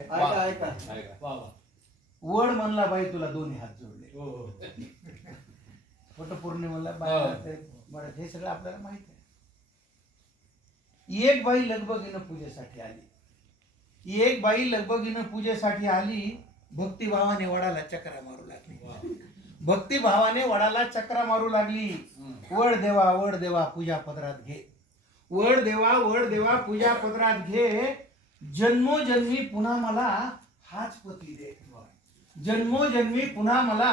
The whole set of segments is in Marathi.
ऐका ऐका वड म्हणला बाई तुला दोन्ही हात जोडले. वटपौर्णिमेला बाई हे सगळं आपल्याला माहित आहे. एक बाई लगबगीनं पूजेसाठी आली. एक बाई लगबगीनं पूजेसाठी आली. भक्तिभावाने वडाला चक्रा मारू लागली. भक्तिभावाने वडाला चक्रा मारू लागली. वड देवा पूजा पदरात घे. वड देवा पूजा पदरात घे. जन्मोजन्मी पुन्हा मला हाच पती दे. जन्मोजन्मी पुन्हा मला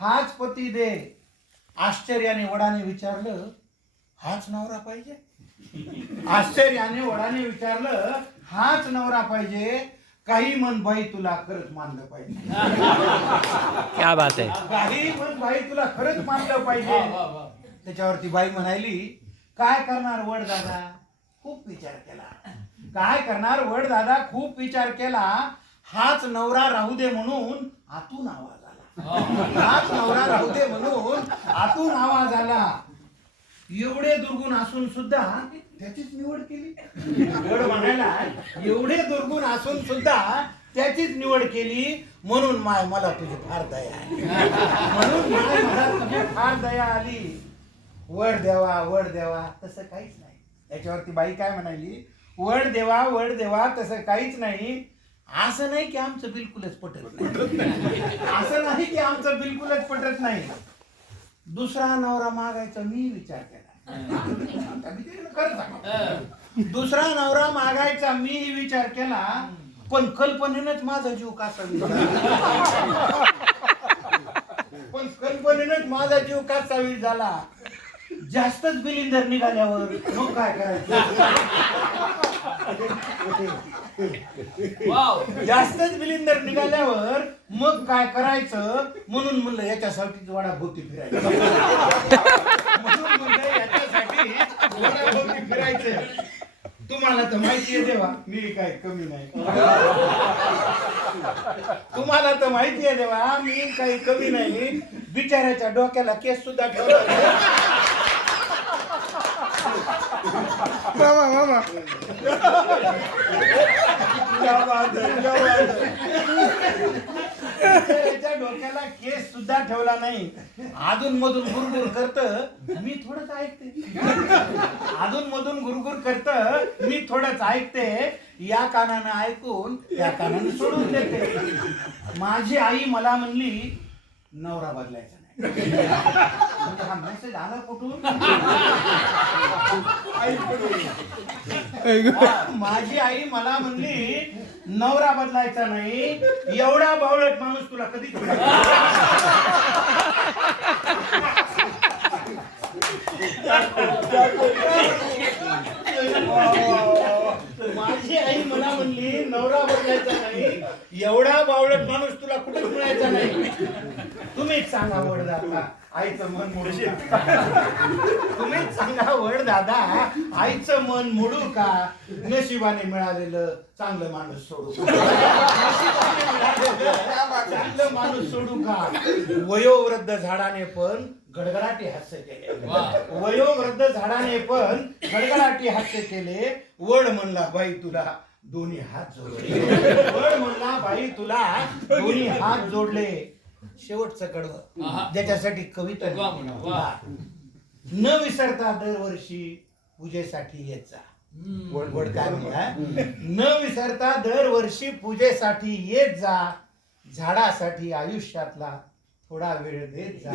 हाच पती दे. आश्चर्याने वडाने विचारलं, हाच नवरा पाहिजे? आश्चर्याने वडाने विचारलं, हाच नवरा पाहिजे? काही मन बाई तुला खरंच मानलं पाहिजे. क्या बात आहे. काही मन बाई तुला खरंच मानलं पाहिजे. त्याच्यावरती बाई म्हणाली, काय करणार वड दादा? खूप विचार केला. काय करणार वड दादा? खूप विचार केला. हाच नवरा राहू दे म्हणून आतून आवाज आला. हाच नवरा राहू दे म्हणून आतून आवाज आला. एवढे दुर्गुण असून सुद्धा त्याचीच निवड केली. वड म्हणायला, एवढे दुर्गुण असून सुद्धा त्याचीच निवड केली. म्हणून माय मला तुझी फार दया आली. म्हणून माय मला तुझी फार दया आली. वड देवा तसं काहीच नाही. याच्यावरती बाई काय म्हणाली, वड देवा तसं काहीच नाही. असं नाही की आमचं बिलकुलच पटत नाही. असं नाही की आमचं बिलकुलच पटत नाही. दुसरा नवरा मागायचा मी विचार केला. दुसरा नवरा मागायचा मी विचार केला. पण कल्पनेनंच माझा जीव कासा पण कल्पनेनंच माझा जीव कासावीस झाला. जास्तच बिलिंदर निघाल्यावर मग काय करायचं? जास्तच बिलिंदर निघाल्यावर मग काय करायचं? म्हणून म्हणलं याच्यासाठी वडाभोवती फिरायचं. म्हणून म्हणलं याच्यासाठी वडाभोवती फिरायचं. तुम्हाला तर माहितीये देवा मी काय कमी नाही. तुम्हाला तर माहितीये देवा मी काही कमी नाही. बिचाऱ्याच्या डोक्याला केस सुद्धा ठेवला. मामा डोक्याला केस सुद्धा ठेवला नाही. अधून मधून गुरगुर करत मी थोडंच ऐकते. अधून मधून गुरगुर करत मी थोडंच ऐकते. या कानानं ऐकून या कानानं सोडून देते. माझी आई मला म्हणली, नवरा बदलायचा नाही. हा मेसेज आला कुठून? माझी आई मला म्हणली, नवरा बदलायचा नाही. एवढा बावळट माणूस तुला कधीच माझी आई मला म्हणली, नवरा बदलायचा नाही. एवढा बावळट माणूस तुला कुठेच मिळायचा नाही. तुम्हीच सांगा वड दादा आईचं मन मोडू का? तुम्हीच सांगा वड दादा आईचं मन मोडू का? नशिबाने मिळालेलं चांगलं माणूस सोडू चांगलं माणूस सोडू का? वयोवृद्ध झाडाने पण गडगडाटी हास्य केले. वयोवृद्ध झाडाने पण गडगडाटी हास्य केले. वड म्हणला बाई तुला दोन्ही हात जोडले. वड म्हणला बाई तुला दोन्ही हात जोडले. शेवटचं कडवं ज्याच्यासाठी कविता न विसरता दरवर्षी पूजेसाठी येत जा. वड काय म्हणा, न विसरता दरवर्षी पूजेसाठी येत जा. झाडासाठी आयुष्यातला थोडा वेळ देत जा.